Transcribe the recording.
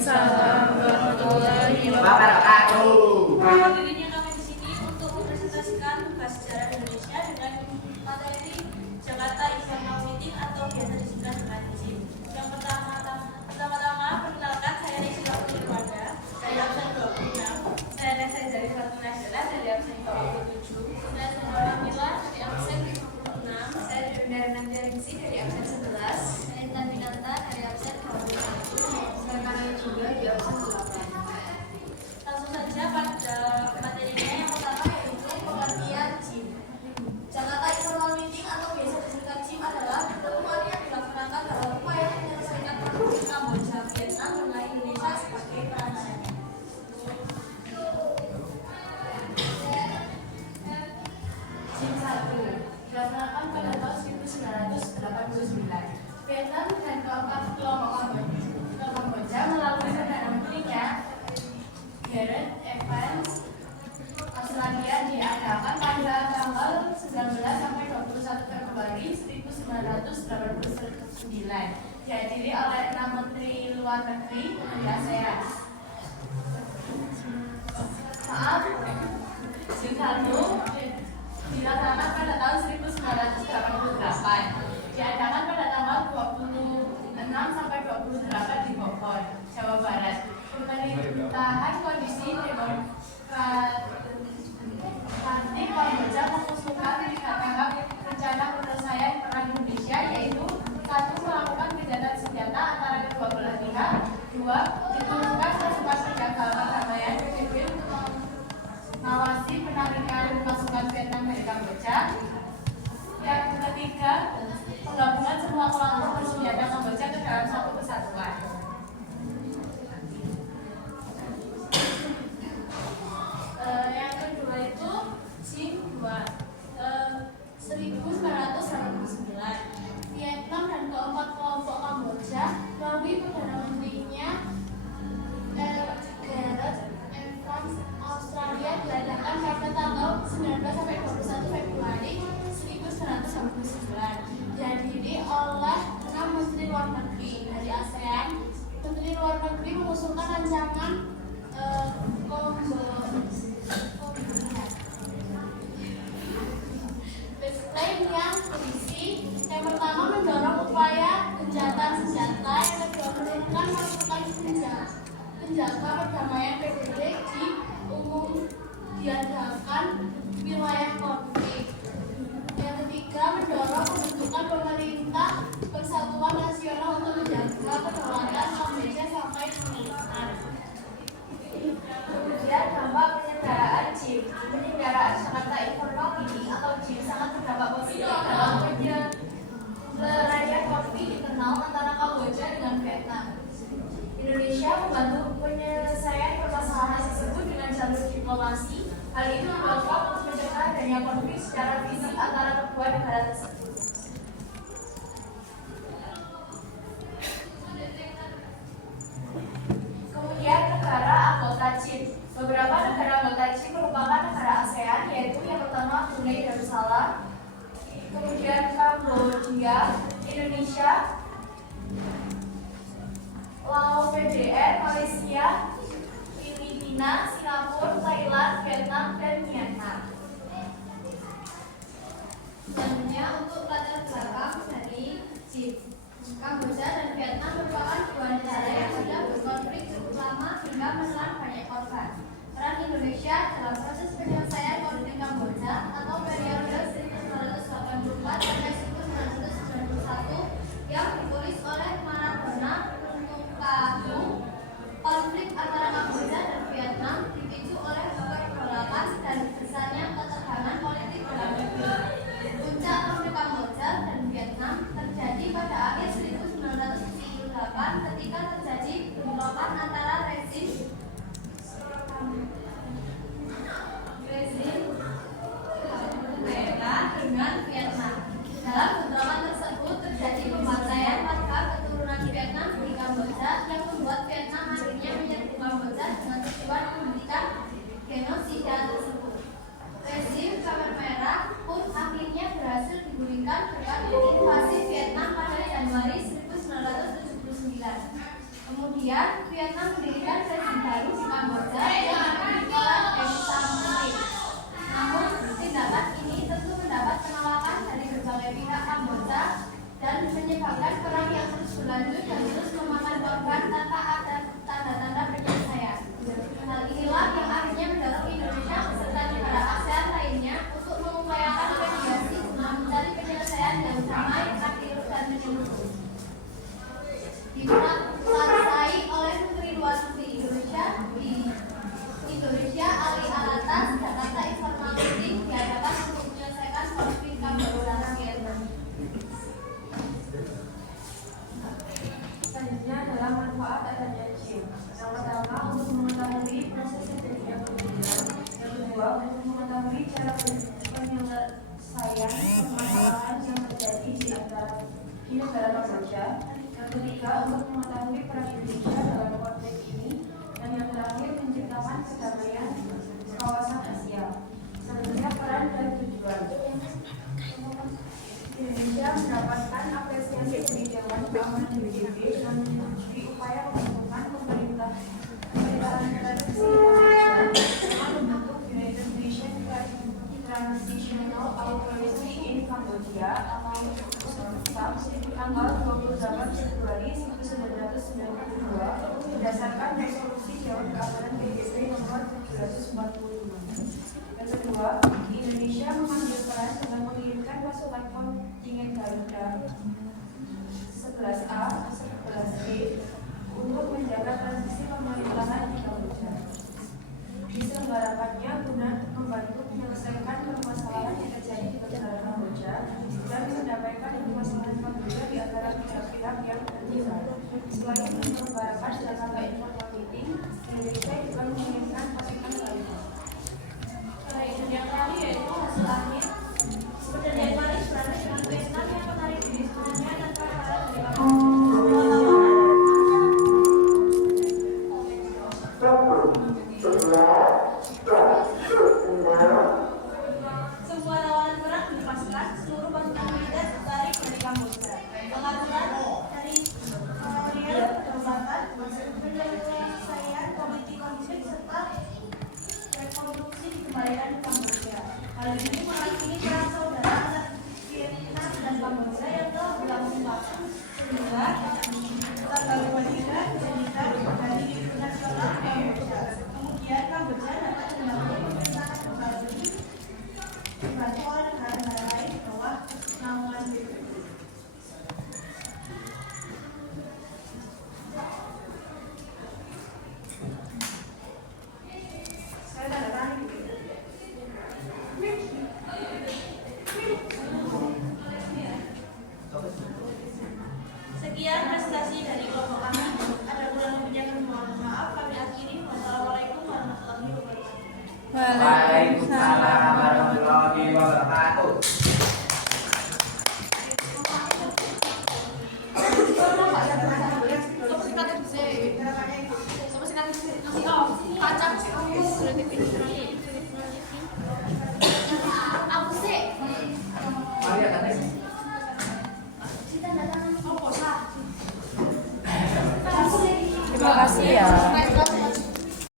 Waalaikumsalam warahmatullahi wabarakatuh. Dirinya kami di sini untuk mempresentasikan tugas sejarah Indonesia dengan materi Jakarta Informal Meeting atau biasa disingkat dengan IJIM. Yang pertama-tama perkenalkan, saya Nisila Putri Wanda dari absen 26. Saya dari Satu Nasional dari absen 27. Saya Sandra Mila dari absen 56. Saya dari Nanjaringsi dari absen 11. Saya Tanti Nanta dari absen 21. Saya Kami juga di absen 8. Langsung saja pada materinya. Yang pertama yaitu pengertian JIM. Jakarta Informal Meeting atau biasa disingkat JIM adalah pertemuan yang dilaksanakan dalam upaya menyelesaikan konflik Kamboja, Vietnam, dengan Indonesia sebagai perantaranya. JIM 1 dilaksanakan pada tahun 1989. Vietnam dan keempat kelompok Kamboja melalui Perdana Menterinya Gareth Evans Australia diadakan pada tanggal 19 sampai 21 Februari 1989. Dihadiri oleh 6 menteri luar negeri dari ASEAN. JIM 1 dilaksanakan pada tahun 1988. Diadakan pada tanggal 26 sampai 28 di Bogor, Jawa Barat. Pemerintahan kondisi demokratik Kamboja mengusulkan 3 tahap rencana penyelesaian perang Indonesia, yaitu 1. Melakukan gencatan senjata antara kedua belah pihak. 2. Diturunkan pasukan penjaga perdamaian PBB untuk mengawasi penarikan pasukan Vietnam dari Kamboja. Yang ketiga, penggabungan semua kelompok bersenjata Kamboja ke dalam satu kesatuan. Yang kedua itu JIM 2 1989. Vietnam dan keempat kelompok Kamboja melalui Perdana Menterinya Gareth Evans Australia diadakan pada tanggal 19 sampai 21 Februari 1989. Dihadiri oleh 6 menteri luar negeri dari ASEAN. Menteri luar negeri mengusulkan rancangan baseline yang berisi yang pertama mendorong upaya gencatan senjata, yang kedua menurunkan pasukan penjaga perdamaian PBB di umum diadakan wilayah konflik. Yang ketiga mendorong pembentukan pemerintah persatuan nasional untuk menjaga kedaulatan Kamboja sampai kemenangan. Kemudian dampak penyelenggaraan JIM. Penyelenggaraan Jakarta Informal Meeting atau JIM sangat berdampak positif dalam penyelesaian konflik internal antara Kamboja dengan Vietnam. Indonesia membantu penyelesaian permasalahan tersebut dengan jalur diplomasi. Hal itu berdampak untuk mencegah adanya konflik secara fisik antara kedua negara tersebut. Kemudian negara anggota JIM. Beberapa negara anggota JIM merupakan negara ASEAN, yaitu yang pertama Brunei Darussalam, kemudian Kamboja, Indonesia, Laos, PDR, Malaysia, Filipina, Singapura, Thailand, Vietnam, dan Myanmar. Selanjutnya untuk latar belakang dari JIM. Kamboja dan Vietnam merupakan dua negara yang sudah berkonflik cukup lama hingga menelan banyak korban. Peran Indonesia dalam proses penyelesaian konflik Kamboja atau periode 1984 sampai 1991 yang ditulis oleh Maradona Nungkabu. Konflik antara Kamboja dan Vietnam dipicu oleh kekedaulatan dan besarnya ketegangan politik dalam negeri. Puncak konflik Kamboja dan Vietnam terjadi pada akhir 1978 ketika terjadi bentrokan antara rezim mereka dengan Vietnam. Dalam bentrokan tersebut terjadi pembantaian warga keturunan Vietnam di Kamboja yang membuat Vietnam akhirnya menyerbu Kamboja dengan tujuan menghentikan genosida tersebut. Rezim Khmer Merah pun akhirnya berhasil digulingkan dengan invasi Vietnam pada Januari 1979. Kemudian Vietnam berlanjut dan terus memakan korban tanpa ada tanda-tanda penyelesaian. Hal inilah yang akhirnya mendorong Indonesia beserta negara ASEAN lainnya untuk mengupayakan mediasi guna mencari penyelesaian yang damai, adil, dan menyeluruh. Dikuasai oleh Menteri Luar Negeri Indonesia di Indonesia, Ali Alatas, Jakarta Informal Meeting diadakan untuk menyelesaikan konflik Kamboja dan Vietnam. Selanjutnya adalah manfaat adanya CIM. Yang pertama, untuk mengetahui proses terjadinya perbedaan. Yang kedua, untuk mengetahui cara penyelesaian permasalahan yang terjadi di negara Kamboja. Yang ketiga, untuk mengetahui peran Indonesia dalam konflik ini. Dan yang terakhir, menciptakan kedamaian kawasan Asia. Selanjutnya, peran dan tujuan. Indonesia mendapatkan apresiasi dari Dewan Keamanan PBB dengan menyetujui upaya pembentukan pemerintahan transisi Indonesia dengan membentuk United Nations Transitional Authority in Cambodia atau UNTAC tanggal 28 Februari 1992 berdasarkan resolusi Dewan Keamanan PBB nomor 745. Yang kedua, Indonesia mengambil peran dengan mengirimkan pasukan kontingen Garuda 11A, 11B untuk menjaga transisi pemerintahan di Kamboja. Diselenggarakannya guna membantu menyelesaikan permasalahan yang terjadi di negara Kamboja dan mendamaikan permasalahan Kamboja di antara pihak-pihak yang terlibat. Selain menyelenggarakan Jakarta Informal Meeting, Indonesia juga mengirimkan pasukan Garuda. Yang terakhir yaitu hasil akhir. Perjanjian Paris berada dengan Vietnam yang menarik diri sebenarnya tanpa syarat dari semua tawanan perang dilepaskan, seluruh pasukan militer ditarik dari Kamboja. Pengaturan dari Real Kedaulatan, penyelesaian politik konflik serta rekonstruksi dikembalikan ke Kamboja. Hal ini mewakili perang saudara antara Vietnam dan Kamboja yang telah berlangsung lama sehingga tanggal 23 dijadikan dari nasional Kamboja. Kemudian Kamboja dapat mendapat pemerintahan kembali dibantu oleh negara-negara lain di bawah naungan PBB. Saya tanda tangan. Sekian